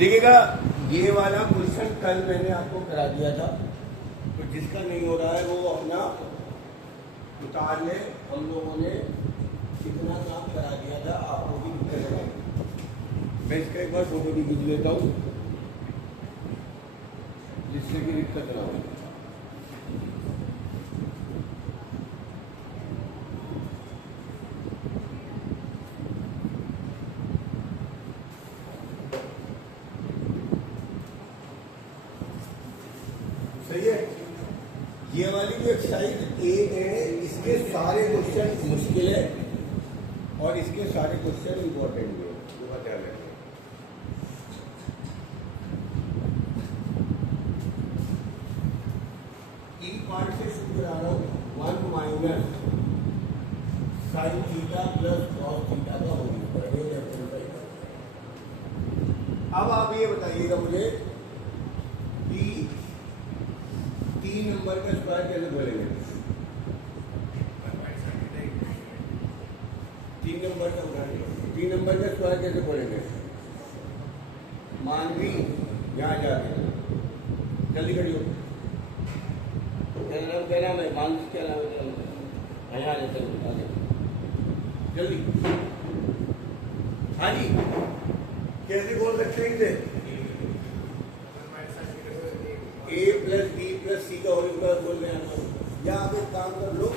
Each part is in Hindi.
देखिएगा ये वाला क्वेश्चन कल मैंने आपको करा दिया था, तो जिसका नहीं हो रहा है वो अपना उतार ले। हम लोगों ने कितना काम करा दिया था, आपको भी दिक्कत है। मैं इसका एक बार फोटो भी खींच लेता हूँ जिससे कि दिक्कत ना हो। सही है। ये वाली जो एक्सरसाइज 1 है, इसके सारे क्वेश्चन मुश्किल है और इसके सारे क्वेश्चन इंपॉर्टेंट है, वो ध्यान रखें। ई पार्ट से शुरू करा रहा हूँ। 1 minus sine theta plus cos theta का होल स्क्वायर। अब आप ये बताइएगा मुझे कि 3 नंबर का स्क्वायर कैसे बोलेंगे? 3 नंबर का स्क्वायर कैसे बोलेंगे? मान भी यहाँ जाके जल्दी करियो। क्या नाम है? मान क्या नाम है? यहाँ जाते हैं जल्दी। हाँ जी, कैसे बोल सकते हैं इसे? ए प्लस बी प्लस सी का होल स्क्वायर बोल रहे हैं। या आप एक काम कर लो,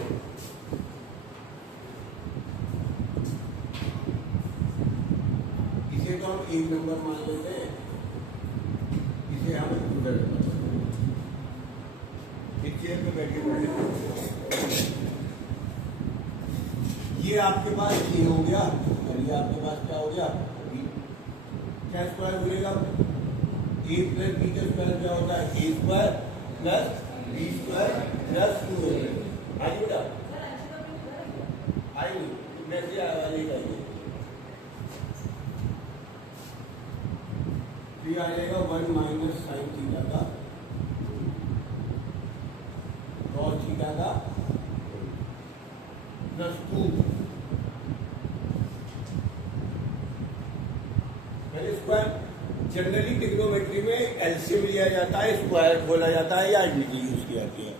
इसे तो हम 1 नंबर मान लेते हैं, इसे हम स्कूटर इस चेयर पे बैठे। ये आपके पास ये हो गया और ये आपके पास क्या हो गया? क्या स्क्वायर बोलेगा? ए प्लस बी का स्क्वायर क्या होता है? A square plus B square plus 2a। आई बेटा आई मैसे आएगा ये आ जाएगा 1 माइनस साइन थीटा का कॉस थीटा का प्लस 2। पहले स्क्वायर जनरली ट्रिग्नोमेट्री में एलसीएम लिया जाता है, स्क्वायर बोला जाता है या आइडेंटिटी यूज की जाती है,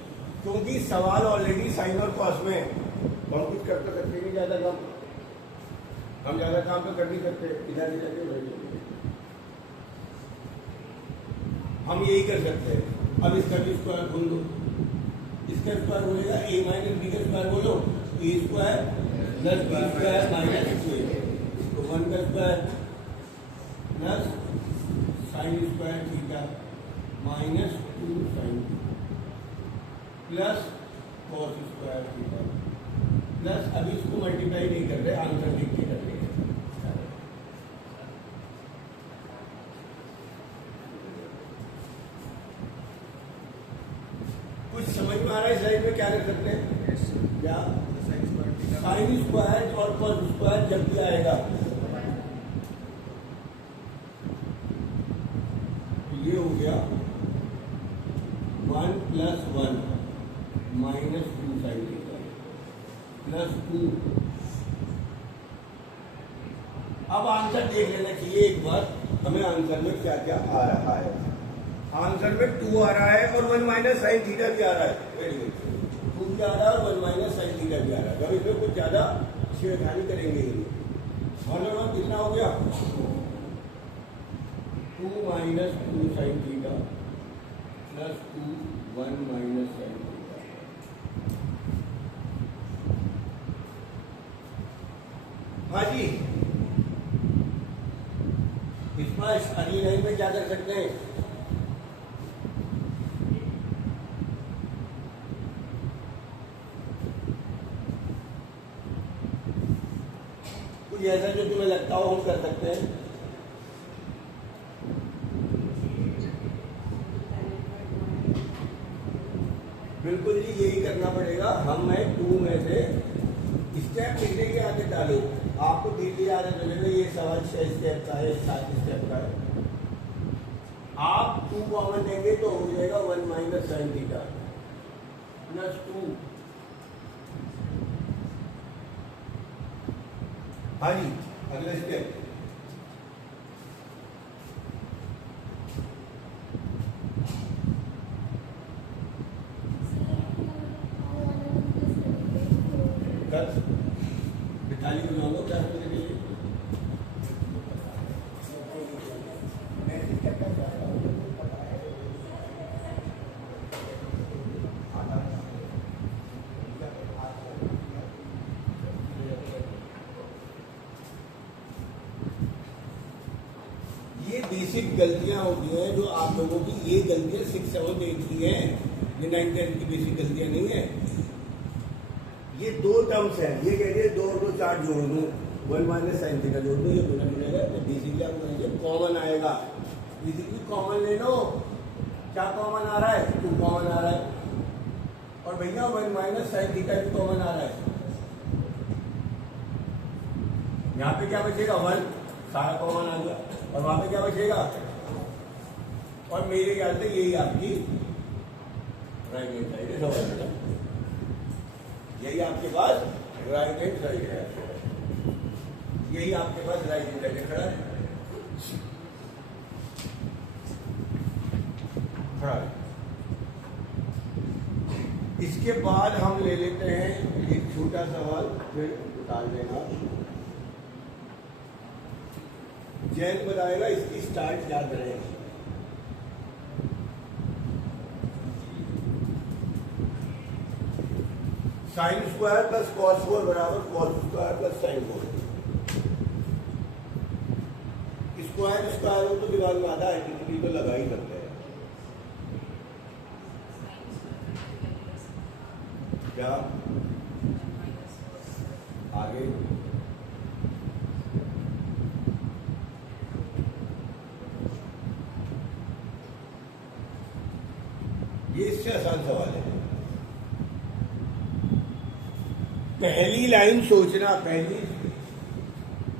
क्योंकि सवाल ऑलरेडी साइन और कॉस में हम कुछ कर तो सकते नहीं। ज्यादा काम हम ज्यादा काम तो कर नहीं सकते, इधर इधर हम यही कर सकते हैं। अब इसका भी स्क्वायर खोल लो, इसका स्क्वायर बोलेगा ए माइनस बी का स्क्वायर बोलो, A square plus B square minus 2a, तो 1 का square plus sine square theta minus 2 sine plus cos square theta plus, अभी इसको मल्टीप्लाई नहीं कर रहे, आंसर लिख के कर रहे हैं। कुछ समझ में आ रहा है? स्लाइड में क्या कर सकते हैं? क्या साइन स्क्वायर और कॉस स्क्वायर जब भी आएगा ये हो गया 1 plus 1 minus 2 sine theta plus 2। अब आंसर देख लेना चाहिए एक बार, हमें आंसर में क्या क्या आ रहा है। आंसर में 2 आ रहा है और 1 माइनस साइन थीटा भी आ रहा है। वेरी गुड, 2 भी आ रहा है और 1 माइनस साइन थीटा भी आ रहा है। अब इसमें कुछ ज्यादा छेड़खानी करेंगे ही। और कितना हो गया? 2 minus 2 sine theta plus 2 1 minus sine theta. हाँ जी, स्पष्ट। अगली लाइन में क्या कर सकते हैं? कुछ ऐसा जो तुम्हें लगता हो हम कर सकते हैं। बिल्कुल जी, यही करना पड़ेगा। हम मैं 2 में से स्टेप लिखने के आगे डालो, आपको धीरे आदत बनेगा। ये सवाल 6 स्टेप का है, 7 स्टेप का है। आप 2 कॉमन देंगे तो हो जाएगा 1 माइनस साइन थीटा प्लस 2। हाँ जी, अगला स्टेप 10 45 बनाओ क्या करने के लिए ये बेसिक गलतियां होती हैं जो आप लोगों की, ये गलतियां 6, 7, 8 की हैं, ये 9, 10 की बेसिक गलतियां नहीं है। ये दो टर्म्स हैं, ये कह रही है 2 और 2 4 जोड़ दूँ, 1 माइनस साइन थीटा जोड़ दूँ, ये गुना मिलेगा, तो बेसिकली आपको कॉमन आएगा, बेसिकली कॉमन ले लो। क्या कॉमन आ रहा है? 2 कॉमन आ रहा है, और भैया 1 माइनस साइन थीटा भी कॉमन आ रहा है। यहाँ पे क्या बचेगा? 1, सारा कॉमन आ गया, और वहां पे क्या बचेगा? और मेरे ख्याल से यही आपकी राइट हैंड साइड है, यही आपके पास राइट हैंड साइड है, यही आपके पास राइट हैंड साइड खड़ा है, खड़ा है। इसके बाद हम ले लेते हैं एक छोटा सवाल, फिर उतार देना। जैन बताएगा, इसकी स्टार्ट याद रहेगी। साइन स्क्वायर प्लस कॉस 4 बराबर cos square plus sine 4। Square square हो तो दिमाग में आधा आइडेंटिटी तो लगा ही करते हैं। क्या आगे? ये इससे आसान सवाल है। पहली लाइन सोचना, पहली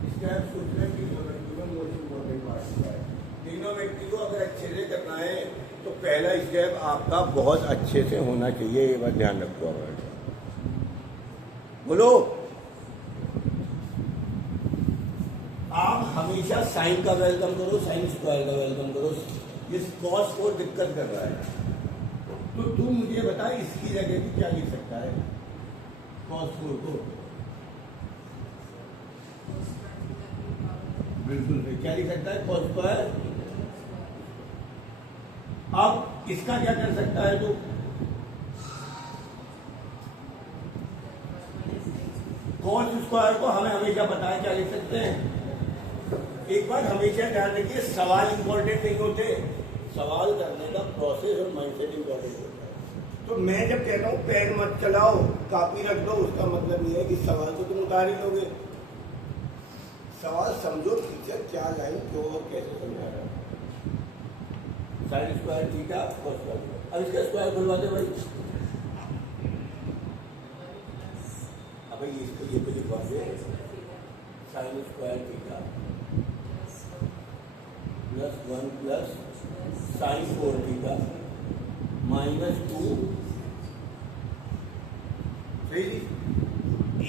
स्टेप सोचना कि मोस्ट इम्पोर्टेंट पार्ट है। ट्रिग्नोमेट्री को अगर अच्छे से करना है तो पहला स्टेप आपका बहुत अच्छे से होना चाहिए, ये बात ध्यान रखो। अगर बोलो, आप हमेशा साइन का वेलकम करो, साइन स्क्वायर का वेलकम करो। ये कॉस को दिक्कत कर रहा है, तो तू मुझे बता इसकी जगह भी क्या लिख सकता है? कॉस 4 को बिल्कुल क्या लिख सकता है? Cos square. अब इसका क्या कर सकता है? तो कॉस स्क्वायर को हमें हमेशा पता है क्या लिख सकते हैं। एक बात हमेशा ध्यान रखिए, सवाल इंपॉर्टेंट नहीं होते, सवाल करने का प्रोसेस और माइंडसेट इंपॉर्टेंट होता है। तो मैं जब कहता हूँ पेन मत चलाओ, कापी रख दो, उसका मतलब ये है कि सवाल तो तुम उतार ही लोगे। सवाल समझो, टीचर क्या लाइन क्यों और कैसे समझा रहा है। Sign square theta cos square, अब इसका स्क्वायर खुलवा दे भाई। अब इसको ये तो लिखवा दे, sine square theta plus 1 plus sine 4 theta minus 2। सही,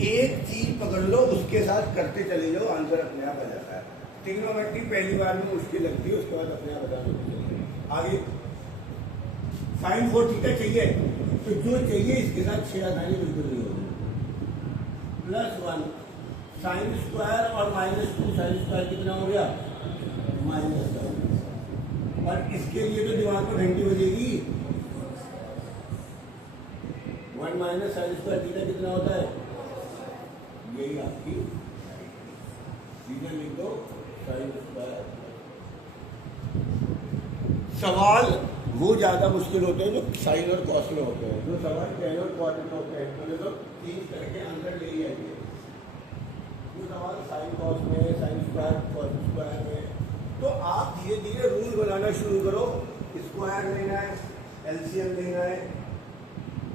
एक चीज पकड़ लो, उसके साथ करते चले जाओ, आंसर अपने आप आ जाता है। ट्रिग्नोमेट्री पहली बार में मुश्किल लगती है, उसके बाद अपने आप बता। आगे साइन 4 थीटा चाहिए, तो जो चाहिए इसके साथ 6 आसानी बिल्कुल नहीं होगी। प्लस 1 साइन स्क्वायर और माइनस 2 साइन स्क्वायर कितना हो गया? -7। और इसके लिए तो दिमाग को घंटी बजेगी। 1 माइनस साइन स्क्वायर थीटा कितना होता है? यही आपकी सीधे लिख दो, साइन स्क्वायर। सवाल वो ज्यादा मुश्किल होते हैं जो साइन और कॉस में होते हैं। जो सवाल टेन और कॉस में होते हैं तो 3 करके आंसर ले ही आएंगे। जो सवाल साइन कॉस में, साइन स्क्वायर कॉस स्क्वायर में, तो आप धीरे धीरे रूल बनाना शुरू करो। स्क्वायर लेना है, एलसीएम लेना है,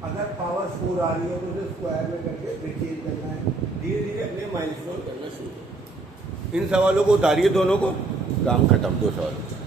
अगर पावर 4 आ रही है तो उसे स्क्वायर में करके रिचेंज करना है। धीरे धीरे अपने माइलस्टोन करना शुरू करो। इन सवालों को उतारिए दोनों को, काम खत्म। 2 सवालों